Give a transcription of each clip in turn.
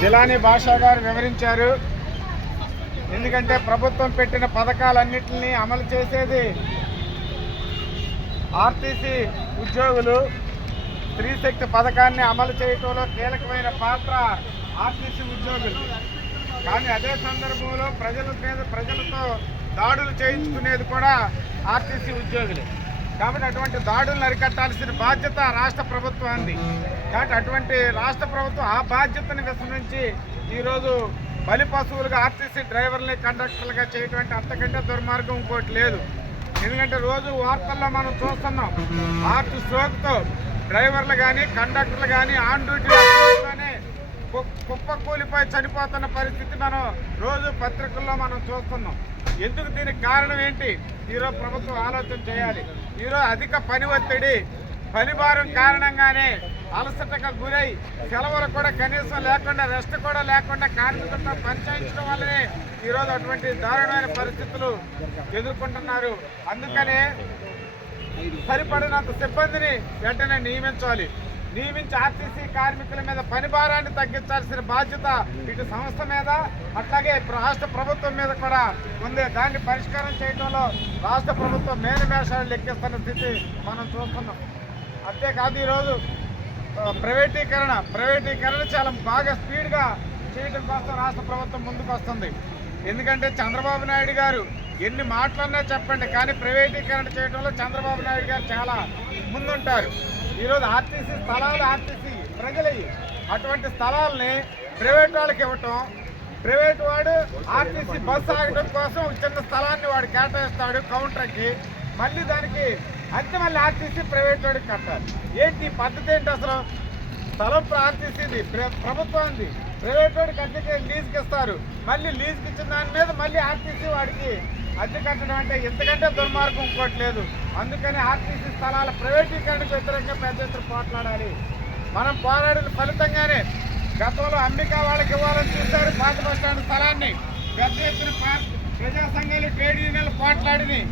జిలానీ భాషా గారు వివరించారు. ఎందుకంటే ప్రభుత్వం పెట్టిన పథకాలన్నింటినీ అమలు చేసేది ఆర్టీసీ ఉద్యోగులు. స్త్రీశక్తి పథకాన్ని అమలు చేయడంలో కీలకమైన పాత్ర ఆర్టీసీ ఉద్యోగులు. కానీ అదే సందర్భంలో ప్రజలతో దాడులు చేయించుకునేది కూడా ఆర్టీసీ ఉద్యోగులే. కాబట్టి అటువంటి దాడులను అరికట్టాల్సిన బాధ్యత రాష్ట్ర ప్రభుత్వాన్ని. కాబట్టి అటువంటి రాష్ట్ర ప్రభుత్వం ఆ బాధ్యతను విస్మరించి ఈరోజు బలి పశువులుగా ఆర్టీసీ డ్రైవర్లని కండక్టర్లుగా చేయటువంటి అంతకంటే దుర్మార్గం ఇంకోటి లేదు. ఎందుకంటే రోజు వార్తల్లో మనం చూస్తున్నాం, హార్ట్ స్ట్రోక్తో డ్రైవర్లు కానీ కండక్టర్లు కానీ ఆన్ డ్యూటీలోనే కుప్పకూలిపోయి చనిపోతున్న పరిస్థితి మనం రోజు పత్రికల్లో మనం చూస్తున్నాం. ఎందుకు దీనికి కారణం ఏంటి? ఈరోజు ప్రభుత్వం ఆలోచన చేయాలి. ఈరోజు అధిక పని ఒత్తిడి, పనిభారం కారణంగానే అలసటకు గురై సెలవులు కూడా కనీసం లేకుండా, రెస్ట్ కూడా లేకుండా కార్మికులతో పనిచేయించడం వల్లనే ఈరోజు అటువంటి దారుణమైన పరిస్థితులు ఎదుర్కొంటున్నారు. అందుకనే సరిపడినంత సిబ్బందిని వెంటనే నియమించాలి. నియమించి ఆర్టీసీ కార్మికుల మీద పని భారాన్ని తగ్గించాల్సిన బాధ్యత ఇటు సంస్థ మీద, అట్లాగే రాష్ట్ర ప్రభుత్వం మీద కూడా ఉంది. దాన్ని పరిష్కారం చేయడంలో రాష్ట్ర ప్రభుత్వం మేనిమేషాలు లెక్కిస్తున్న స్థితి మనం చూస్తున్నాం. అంతేకాదు ఈరోజు ప్రైవేటీకరణ చాలా బాగా స్పీడ్గా చేయడం కోసం రాష్ట్ర ప్రభుత్వం ముందుకు వస్తుంది. ఎందుకంటే చంద్రబాబు నాయుడు గారు ఎన్ని మాటలన్నా చెప్పండి, కానీ ప్రైవేటీకరణ చేయడంలో చంద్రబాబు నాయుడు గారు చాలా ముందుంటారు. ఈరోజు ఆర్టీసీ స్థలాలు ఆర్టీసీ ప్రజలయ్యి అటువంటి స్థలాలని ప్రైవేట్ వాళ్ళకి ఇవ్వటం, ప్రైవేట్ వాడు ఆర్టీసీ బస్సు ఆగడం కోసం ఒక చిన్న స్థలాన్ని వాడు కేటాయిస్తాడు కౌంటర్కి, మళ్ళీ దానికి అంతే మళ్ళీ ఆర్టీసీ ప్రైవేట్ వాడికి కట్టాలి. ఏంటి పద్ధతి ఏంటి? అసలు స్థలం ఆర్టీసీది, ప్రభుత్వానికి, ప్రైవేట్ వాడికి అద్దెకి లీజుకి ఇస్తారు. మళ్ళీ లీజుకి ఇచ్చిన దాని మీద మళ్ళీ ఆర్టీసీ వాడికి అద్దె కట్టడం అంటే ఇంతకంటే దుర్మార్గం ఇంకోటి లేదు. అందుకని ఆర్టీసీ స్థలాల ప్రైవేటీకరణకు వ్యతిరేకంగా పెద్ద ఎత్తున పోట్లాడాలి. మనం పోరాడిన ఫలితంగానే గతంలో అంబికా వాళ్ళకి ఇవ్వాలని చూశారు పాత బస్టాండ్ స్థలాన్ని. పెద్ద ఎత్తున ప్రజా సంఘాలు, ట్రేడ్ యూనియన్లు పోట్లాడిని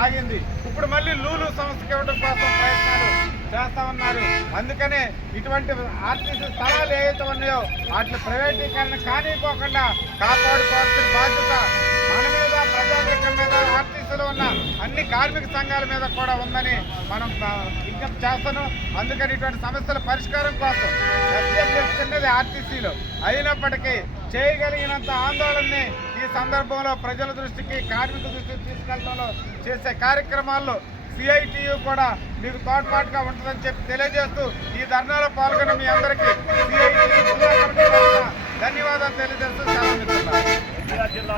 ఆగింది. ఇప్పుడు మళ్ళీ లూలు సంస్థకి ఇవ్వడం కోసం ప్రయత్నాలు చేస్తా ఉన్నారు. అందుకనే ఇటువంటి ఆర్టీసీ స్థలాలు ఏవైతే ఉన్నాయో వాటిని ప్రైవేటీకరణ కానివ్వకుండా కాపాడుకోవాల్సిన బాధ్యత మన మీద, ప్రజానీకం మీద, ఆర్టీసీలో ఉన్న అన్ని కార్మిక సంఘాల మీద కూడా ఉందని మనం విజ్ఞప్తి చేస్తాను. అందుకని ఇటువంటి సమస్యల పరిష్కారం కోసం చిన్నది ఆర్టీసీలో అయినప్పటికీ చేయగలిగినంత ఆందోళనని ఈ సందర్భంలో ప్రజల దృష్టికి, కార్మికుల దృష్టికి తీసుకెళ్లడంలో చేసే కార్యక్రమాల్లో సిఐటియు కూడా మీకు తోడ్పాటుగా ఉంటుందని చెప్పి తెలియజేస్తూ ఈ ధర్నాలో పాల్గొన్న మీ అందరికీ సిఐటియు ధన్యవాదాలు తెలియజేస్తూ చాలా